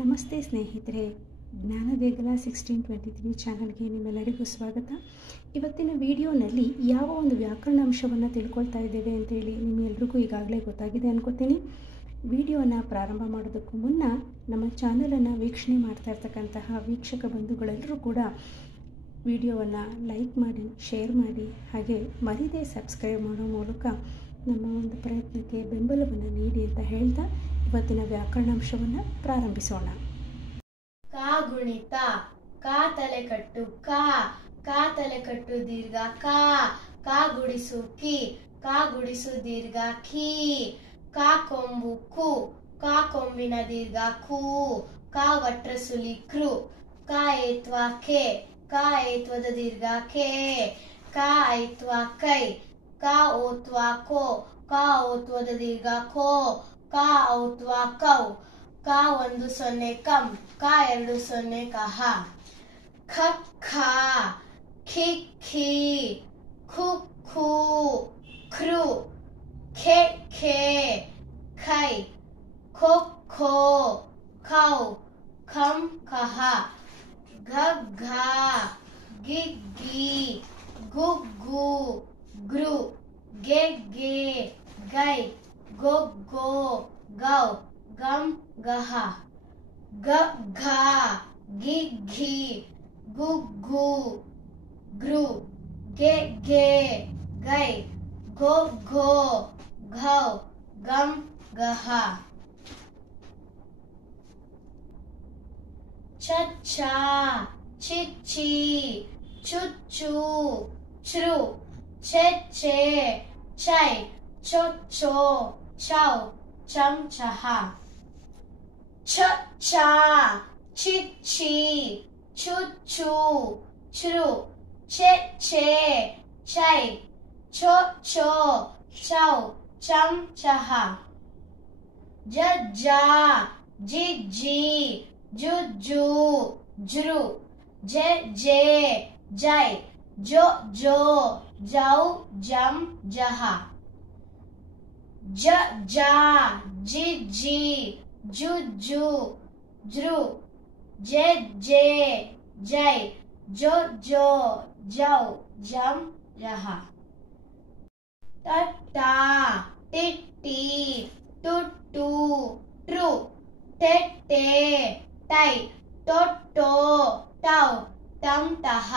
ನಮಸ್ತೆ ಸ್ನೇಹಿತರೆ, ಜ್ಞಾನದೇಗುಲ 1623 ಚಾನಲ್ಗೆ ನಿಮ್ಮೆಲ್ಲರಿಗೂ ಸ್ವಾಗತ. ಇವತ್ತಿನ ವಿಡಿಯೋನಲ್ಲಿ ಯಾವ ಒಂದು ವ್ಯಾಕರಣಾಂಶವನ್ನು ತಿಳ್ಕೊಳ್ತಾ ಇದ್ದೇವೆ ಅಂತೇಳಿ ನಿಮ್ಮೆಲ್ಲರಿಗೂ ಈಗಾಗಲೇ ಗೊತ್ತಾಗಿದೆ ಅನ್ಕೋತೀನಿ. ವಿಡಿಯೋನ ಪ್ರಾರಂಭ ಮಾಡೋದಕ್ಕೂ ಮುನ್ನ ನಮ್ಮ ಚಾನಲನ್ನು ವೀಕ್ಷಣೆ ಮಾಡ್ತಾ ಇರ್ತಕ್ಕಂತಹ ವೀಕ್ಷಕ ಬಂಧುಗಳೆಲ್ಲರೂ ಕೂಡ ವಿಡಿಯೋವನ್ನು ಲೈಕ್ ಮಾಡಿ, ಶೇರ್ ಮಾಡಿ, ಹಾಗೆ ಮರಿದೇ ಸಬ್ಸ್ಕ್ರೈಬ್ ಮಾಡೋ ಮೂಲಕ ನಮ್ಮ ಒಂದು ಪ್ರಯತ್ನಕ್ಕೆ ಬೆಂಬಲವನ್ನು ನೀಡಿ ಅಂತ ಹೇಳ್ತಾ ಇವತ್ತಿನ ವ್ಯಾಕರಣಾಂಶವನ್ನು ಪ್ರಾರಂಭಿಸೋಣ. ಕಾ ಗುಣಿತ ಕಾ ತಲೆಕಟ್ಟು ಕಾ ತಲೆಕಟ್ಟು ದೀರ್ಘ ಕಾ ಗುಡಿಸು ಕಾ ಗುಡಿಸು ದೀರ್ಘ ಕಾ ಕೊಂಬು ಕಾ ಕೊಂಬಿನ ದೀರ್ಘ ಕಾ ವಟ್ರಸುಲಿ ಕಾ ಏತ್ವ ಕಾ ಏತ್ವದ ದೀರ್ಘ ಕಾ ಐತ್ವ ಕಾ ಓತ್ವ ಕಾ ಓತ್ವದ ದೀರ್ಘ ಕಾ ಔತ್ವ ಕಾ 1 0 ಕಂ ಕಾ 2 0 ಕಹ ಖ ಖಿ ಖಿ ಖು ಖು ಖೃ ಖೆ ಖೆ ಖೈ ಖೋ ಖೋ ಖೌ ಖಂ ಖಹ ಘ ಘ ಗಿ ಗಿ ಗು ಗು ಗೃ ಗೆ ಗೆ ಗೈ ಗೋ ಗೋ ಗೌ ಗಂ ಗಹ ಗ ಘ ಗಿ ಘಿ ಗು ಗು ಗೃ ಗೆ ಗೆ ಗೈ ಗೋ ಘೋ ಘೌ ಗಂ ಗಹ ಛ ಛಿ ಛಿ ಛು ಛು ಛೃ ಛೆ ಛೆ ಛೈ ಛೊ ಛೋ ಛೌ ಚಂ ಛಹ ಛ ಛ ಛಿ ಛಿ ಛು ಛು ಛೃ ಛೆ ಛೆ ಛೈ ಛೊ ಛೋ ಛೌ ಚಂ ಛಹ ಜ ಜ ಜಿ ಜಿ ಜು ಜು ಜೃ ಜೆ ಜೆ ಜೈ ಜೋ ಜೋ ಜೌ ಜಂ ಜಹ ಜ ಜ ಜಿ ಜಿ ಜು ಜು ಜೃ ಜೆ ಜೆ ಜೈ ಜೋ ಜೋ ಜೌ ಜಂ ಜಹ ಟ ಟ ಟಿ ಟಿ ಟು ಟು ಟ್ರು ಟೆ ಟೆ ಟೈ ಟೊ ಟೋ ಟೌ ಟಂ ಟಹ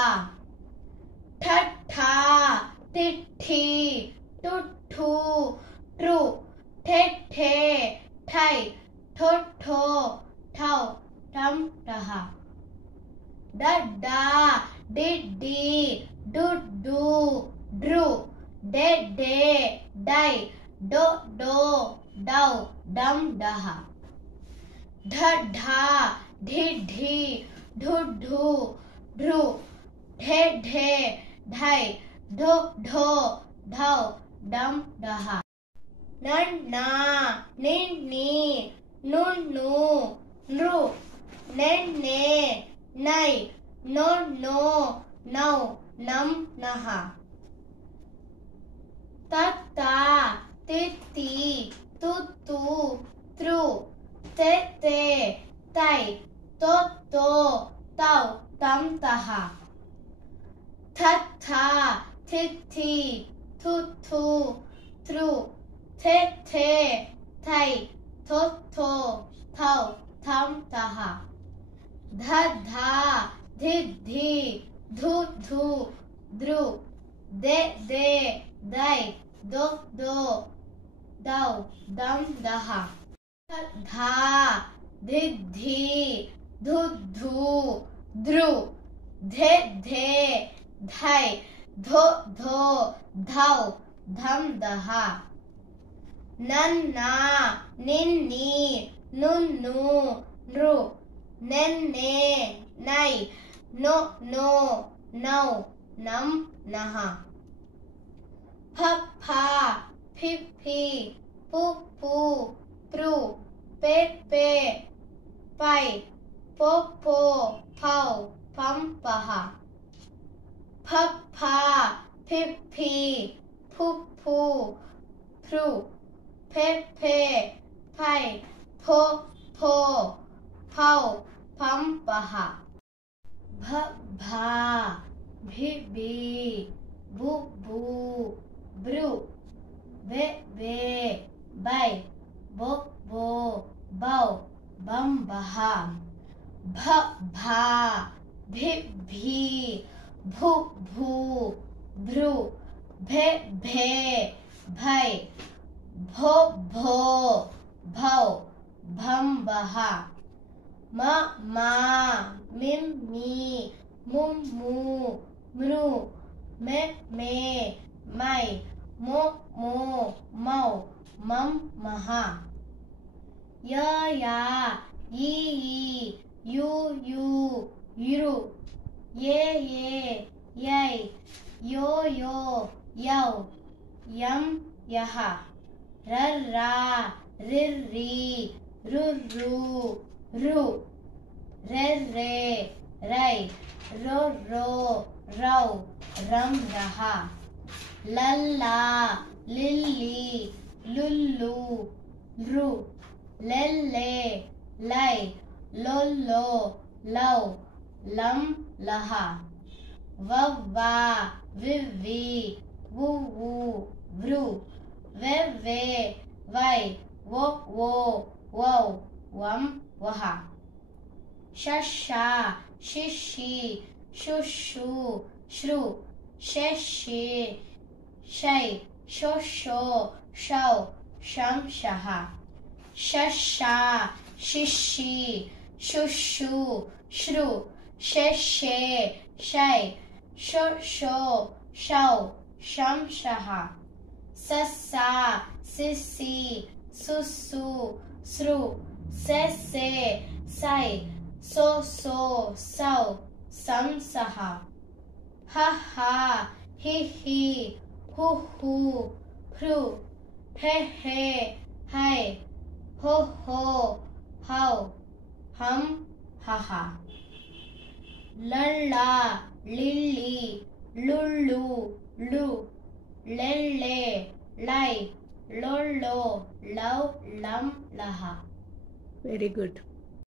ಠ ಠ ಟಿ ಠಿ ಟು ಠು ಟ್ರು ಠೆ ಠೆ ಠೈ ಠೊ ಠೋ ಠೌ ಟಂ ಟಹ ಡ ಡ ಡಿ ಡಿ ಡು ಡು ಡ್ರು ಡೆ ಡೆ ಡೈ ಡೊ ಡೋ ಡೌ ಡಂ ಡಹ ಢ ಢ ಢಿ ಢಿ ಢು ಢು ಢೃ ಢೆ ಢೆ ಢೈ ಢೊ ಢೋ ಢೌ ಡಂ ಡಹ ನನ್ ನ ನಿನ್ ನೀ ನುನ್ ನು ನೃ ನೆನ್ ನೆ ನೈ ನೊನ್ ನೋ ನೌ ನಂ ನಹ ತತ್ ತ ತಿತ್ ತಿ ತುತ್ ತು ತೃ ತೆ ತೆ ತೈ ತೊತ್ ತೋ ತೌ ತಂ ತಹ ಥತ್ ಥ ಥಿತ್ ಥಿ ಥುತ್ ಥು ತೃ ಥೆ ಥೆ ಥೈ ಥೊತ್ ಥೋ ಥೌ ಥಂ ತಹ ಧ ಧ ಧಿತ್ ಧಿ ಧು ಧು ಧೃ ದೆ ದೆ ದೈ ದೊ ದೋ ದೌ ದಂ ದಹ ಧ ಧಿತ್ ಧಿ ಧು ಧು ಧೃ ಧೆ ಧೆ ಧೈ ಧೊ ಧೋ ಧೌ ಧಂ ದಹ ನನ್ ನ ನಿನ್ ನೀ ನುನ್ ನು ನೃ ನೆನ್ ನೆ ನೈ ನೊ ನೋ ನೌ ನಂ ನಹ ಫ ಫ ಫಿ ಫಿ ಪು ಪು ಪ್ರು ಪೆ ಪೆ ಪೈ ಪೊ ಪೊ ಫೌ ಫಂ ಪಹ ಫ ಫ ಫಿ ಫಿ ಫು ಫು ಪ್ರು ಫೆ ಫೆ ಫೈ ಫೋ ಫೋ ಫ phau, pam, paha. Bha, bha, bhi, bi, bu, bu, bru. Ve, ve, bai, bo, bo, bau, bam, baha. Bha, bha, bhi, bhi, bhu, bhu, bru. Bhe, bhe, bhai, bho, bho, bhau, bham, baha. Ma, ma, mim, mi, mum, mu, mru. Me, me, mai, mo, mo, mau, mam, maha. Ya, ya, yi, yi, yu, yu, yuru. Ye, ye, yai, yo, yo, yau, yam, yaha. Rar, ra, rir, ri, rur, ru, ru. Re, re, rai, ro, ro, rau, ram, raha. Lalla, lilli, lullu, ru. Lelle, lai, lollo, lau, lam, laha. Vavva, vivvi, vuvu, vru. Veve, vai, wo, wo, wow, wam, waha. Shasha, shishi, shushu, shru. Sheshi, shai, shosho, shau, sham, shaha. Shasha, shishi, shushu, shru. Sheshe, shai, shosho, shau, sham, shaha. Sasa, sisi, susu, sru. Sese, sai, so, sau, sam, saha. Ha, ha, hi, hi, hu, hu, hru. He, he, hai, ho, ho, hau, hum, ha, ha. Lalla, lilli, lullu, lu. Lelle, lai, lollo, lau, lam, laha. Very good.